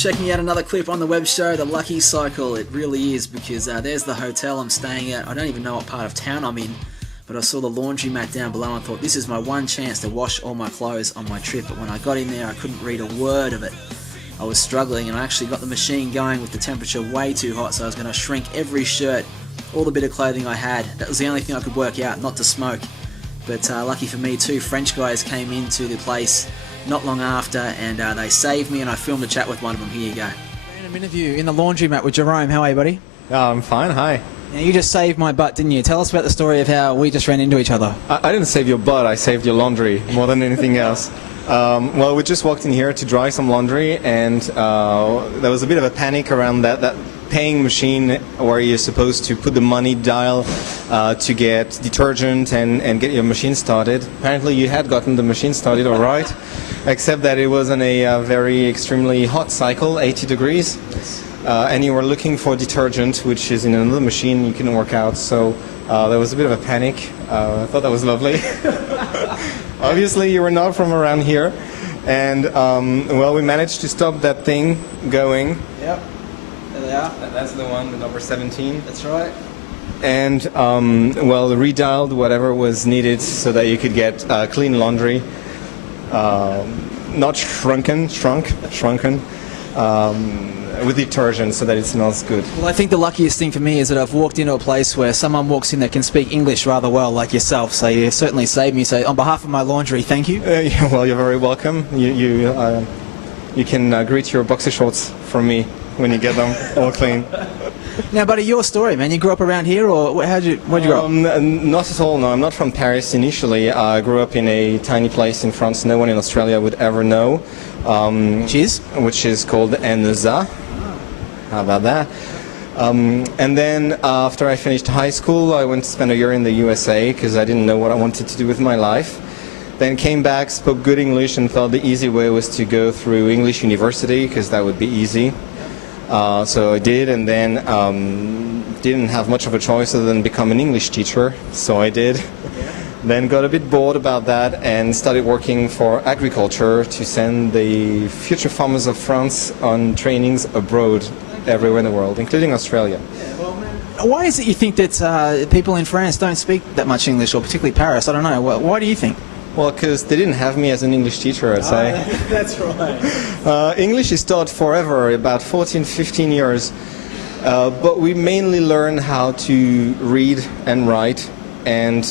checking out another clip on the web show, The Lucky Cycle. It really is, because there's the hotel I'm staying at. I don't even know what part of town I'm in, but I saw the laundromat down below and thought this is my one chance to wash all my clothes on my trip. But when I got in there, I couldn't read a word of it. I was struggling, and I actually got the machine going with the temperature way too hot, so I was going to shrink every shirt, all the bit of clothing I had. That was the only thing I could work out, not to smoke. But lucky for me, two French guys came into the place not long after, and they saved me, and I filmed a chat with one of them. Here you go. Random interview in the laundromat with Jerome. How are you, buddy? I'm fine, hi. Now, you just saved my butt, didn't you? Tell us about the story of how we just ran into each other. I didn't save your butt, I saved your laundry more than anything else. Well, we just walked in here to dry some laundry, and there was a bit of a panic around that paying machine where you're supposed to put the money dial to get detergent and get your machine started. Apparently you had gotten the machine started all right, except that it was on a very extremely hot cycle, 80 degrees, and you were looking for detergent, which is in another machine you couldn't work out, so there was a bit of a panic. I thought that was lovely. Obviously you were not from around here, and well, we managed to stop that thing going. Yep. There they are. That's the one, the number 17. That's right. And well, redialed whatever was needed so that you could get clean laundry, not shrunken, with detergent so that it smells good. Well, I think the luckiest thing for me is that I've walked into a place where someone walks in that can speak English rather well, like yourself. So you certainly saved me. So on behalf of my laundry, thank you. Yeah, well, you're very welcome. You can greet your boxer shorts from me when you get them all clean. Now, buddy, your story, man. You grew up around here, or where'd you grow up? Not at all, no. I'm not from Paris initially. I grew up in a tiny place in France no one in Australia would ever know. Which is called Ahhh. How about that? And then after I finished high school, I went to spend a year in the USA because I didn't know what I wanted to do with my life. Then came back, spoke good English, and thought the easy way was to go through English university because that would be easy. So I did, and then didn't have much of a choice other than become an English teacher, so I did. Then got a bit bored about that and started working for agriculture to send the future farmers of France on trainings abroad everywhere in the world, including Australia. Yeah, well, man, why is it you think that people in France don't speak that much English, or particularly Paris? I don't know. Why do you think? Well, because they didn't have me as an English teacher, I'd say. That's right. English is taught forever, about 14, 15 years. But we mainly learn how to read and write. And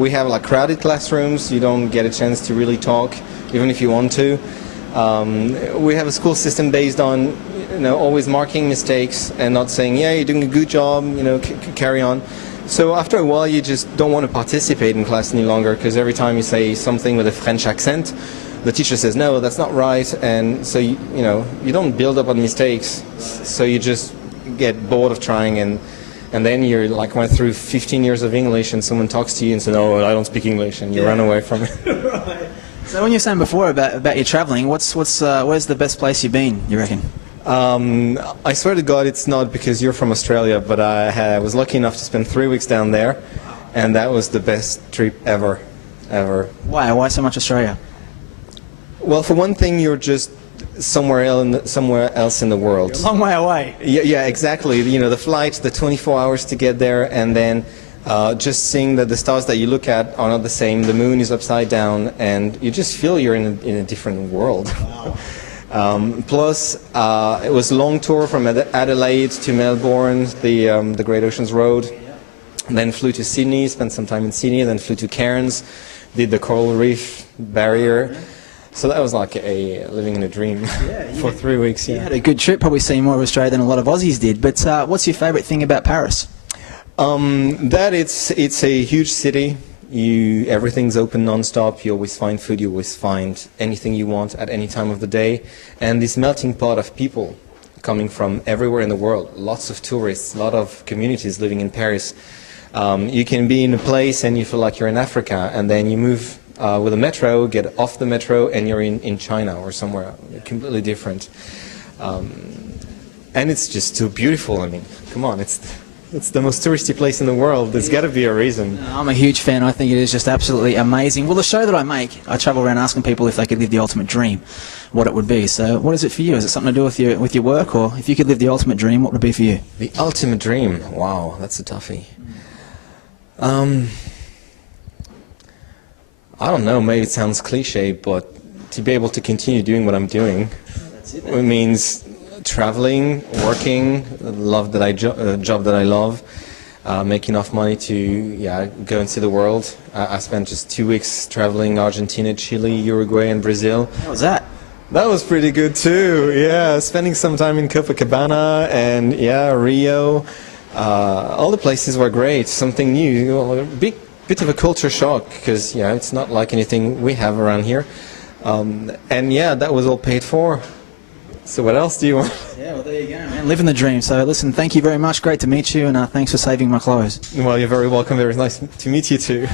we have like crowded classrooms. You don't get a chance to really talk, even if you want to. We have a school system based on, always marking mistakes and not saying, yeah, you're doing a good job, carry on. So after a while, you just don't want to participate in class any longer, because every time you say something with a French accent, the teacher says, no, that's not right. And so, you don't build up on mistakes. So you just get bored of trying, and then you're like went through 15 years of English, and someone talks to you and says, no, I don't speak English, and you run away from it. Right. So when you're saying before about your traveling, where's the best place you've been, you reckon? I swear to God it's not because you're from Australia, but I was lucky enough to spend 3 weeks down there, and that was the best trip ever. Why? Why so much Australia? Well, for one thing, you're just somewhere else in the world. You're a long way away. Yeah, exactly. The flight, the 24 hours to get there, and then just seeing that the stars that you look at are not the same. The moon is upside down, and you just feel you're in a different world. Wow. Plus, it was a long tour from Adelaide to Melbourne, the Great Oceans Road. Then flew to Sydney, spent some time in Sydney, then flew to Cairns, did the Coral Reef Barrier. So that was like living in a dream for 3 weeks. You had a good trip, probably seen more of Australia than a lot of Aussies did. But what's your favourite thing about Paris? That it's a huge city. Everything's open non-stop. You always find food. You always find anything you want at any time of the day. And this melting pot of people coming from everywhere in the world. Lots of tourists, a lot of communities living in Paris. You can be in a place and you feel like you're in Africa, and then you move with a metro, get off the metro, and you're in China or somewhere completely different. And it's just so beautiful. I mean, come on, It's the most touristy place in the world. There's got to be a reason. I'm a huge fan. I think it is just absolutely amazing. Well, the show that I make, I travel around asking people if they could live the ultimate dream, what it would be. So what is it for you? Is it something to do with your work, or if you could live the ultimate dream, what would it be for you? The ultimate dream. Wow, that's a toughie. I don't know, maybe it sounds cliche, but to be able to continue doing what I'm doing, it means traveling, working, job that I love, make enough money to go and see the world. I spent just 2 weeks traveling Argentina, Chile, Uruguay, and Brazil. How was that? That was pretty good too. Yeah, spending some time in Copacabana and Rio. All the places were great. Something new, a bit of a culture shock because it's not like anything we have around here. And that was all paid for. So what else do you want? Yeah, well, there you go, man. Living the dream. So listen, thank you very much. Great to meet you, and thanks for saving my clothes. Well, you're very welcome. Very nice to meet you too.